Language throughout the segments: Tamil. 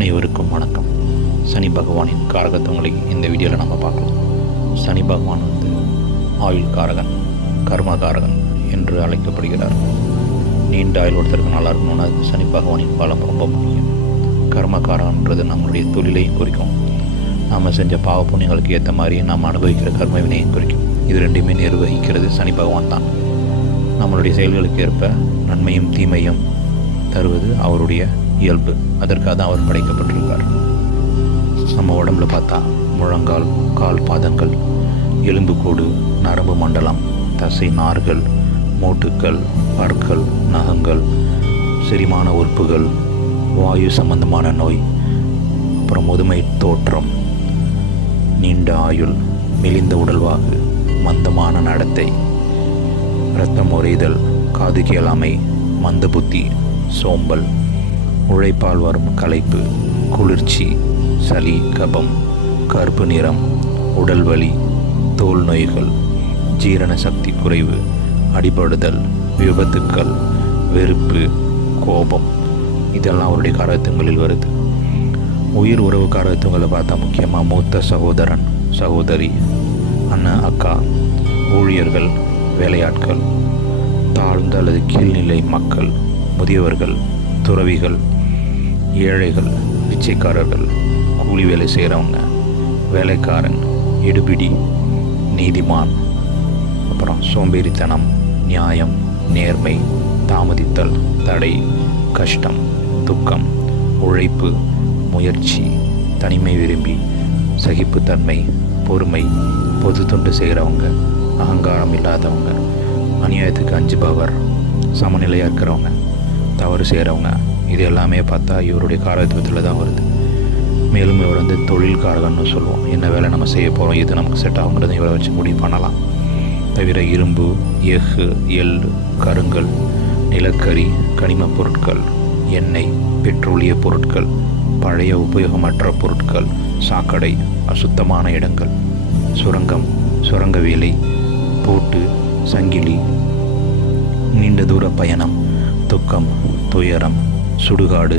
அனைவருக்கும் வணக்கம். சனி பகவானின் காரகத்துவங்களை இந்த வீடியோவில் நம்ம பார்க்கலாம். சனி பகவான் வந்து ஆயுள் காரகன் கர்மகாரகன் என்று அழைக்கப்படுகிறார். நீண்ட ஆயுள் ஒருத்தருக்கு நல்லா இருக்கணும்னா சனி பகவானின் பலம் ரொம்ப முக்கியம். கர்மகாரகன்றது நம்மளுடைய தொழிலையும் குறிக்கும். நாம் செஞ்ச பாவ புண்ணியங்களுக்கு ஏற்ற மாதிரி நாம் அனுபவிக்கிற கர்ம வினையும் குறிக்கும். இது ரெண்டுமே நிர்வகிக்கிறது சனி பகவான் தான். நம்மளுடைய செயல்களுக்கு ஏற்ப நன்மையும் தீமையும் தருவது அவருடைய இயல்பு. அதற்காக தான் அவர் படைக்கப்பட்டிருக்கார். நம்ம உடம்புல பார்த்தா முழங்கால் கால் பாதங்கள் எலும்புக்கூடு நரம்பு மண்டலம் தசை நார்கள் மூட்டுக்கள் பற்கள் நகங்கள் செரிமான உறுப்புகள் வாயு சம்பந்தமான நோய் அப்புறம் முதுமை தோற்றம் நீண்ட ஆயுள் மெலிந்த உடல்வாகு மந்தமான நடத்தை இரத்தம் உறைதல் காது கேளாமை மந்த புத்தி சோம்பல் உழைப்பால் வரும் களைப்பு குளிர்ச்சி சளி கபம் கருப்பு நிறம் உடல் வலி தோல் நோய்கள் ஜீரண சக்தி குறைவு அடிபடுதல் விபத்துக்கள் வெறுப்பு கோபம். இதெல்லாம் அவருடைய காரகத்துவங்களில் வருது. உயிர் உறவு காரகத்துவங்களை பார்த்தா முக்கியமாக மூத்த சகோதரன் சகோதரி அண்ணன் அக்கா ஊழியர்கள் வேலையாட்கள் தாழ்ந்த அல்லது கீழ்நிலை மக்கள் முதியவர்கள் துறவிகள் ஏழைகள் பிச்சைக்காரர்கள் கூலி வேலை செய்கிறவங்க வேலைக்காரன் எடுபிடி நீதிமான் அப்புறம் சோம்பேறித்தனம் நியாயம் நேர்மை தாமதித்தல் தடை கஷ்டம் துக்கம் உழைப்பு முயற்சி தனிமை விரும்பி சகிப்புத்தன்மை பொறுமை பொது தொண்டு செய்கிறவங்க அகங்காரம் இல்லாதவங்க அநியாயத்துக்கு அஞ்சுபவர் சமநிலையாக இருக்கிறவங்க தவறு செய்கிறவங்க இது எல்லாமே பார்த்தா இவருடைய காலத்துவத்தில் தான் வருது. மேலும் இவர் வந்து தொழில் காரகன்னு சொல்லுவோம். என்ன வேலை நம்ம செய்ய போகிறோம் இது நமக்கு செட் ஆகுங்கிறது இவரை வச்சு முடிவு பண்ணலாம். தவிர இரும்பு எஃகு எள் கருங்கல் நிலக்கரி கனிமப் பொருட்கள் எண்ணெய் பெட்ரோலிய பொருட்கள் பழைய உபயோகமற்ற பொருட்கள் சாக்கடை அசுத்தமான இடங்கள் சுரங்கம் சுரங்க வேலை போட்டு சங்கிலி நீண்ட தூர பயணம் துக்கம் துயரம் சுடுகாடு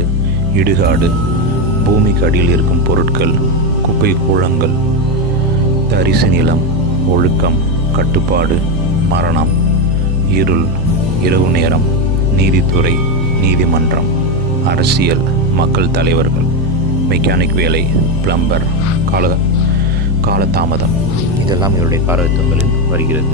இடுகாடு பூமிக்கு அடியில் இருக்கும் பொருட்கள் குப்பை கூழங்கள் தரிசு நிலம் ஒழுக்கம் கட்டுப்பாடு மரணம் இருள் இரவு நேரம் நீதித்துறை நீதிமன்றம் அரசியல் மக்கள் தலைவர்கள் மெக்கானிக் வேலை பிளம்பர் கால காலதாமதம் இதெல்லாம் இவருடைய காரகத்துவங்களில் வருகிறது.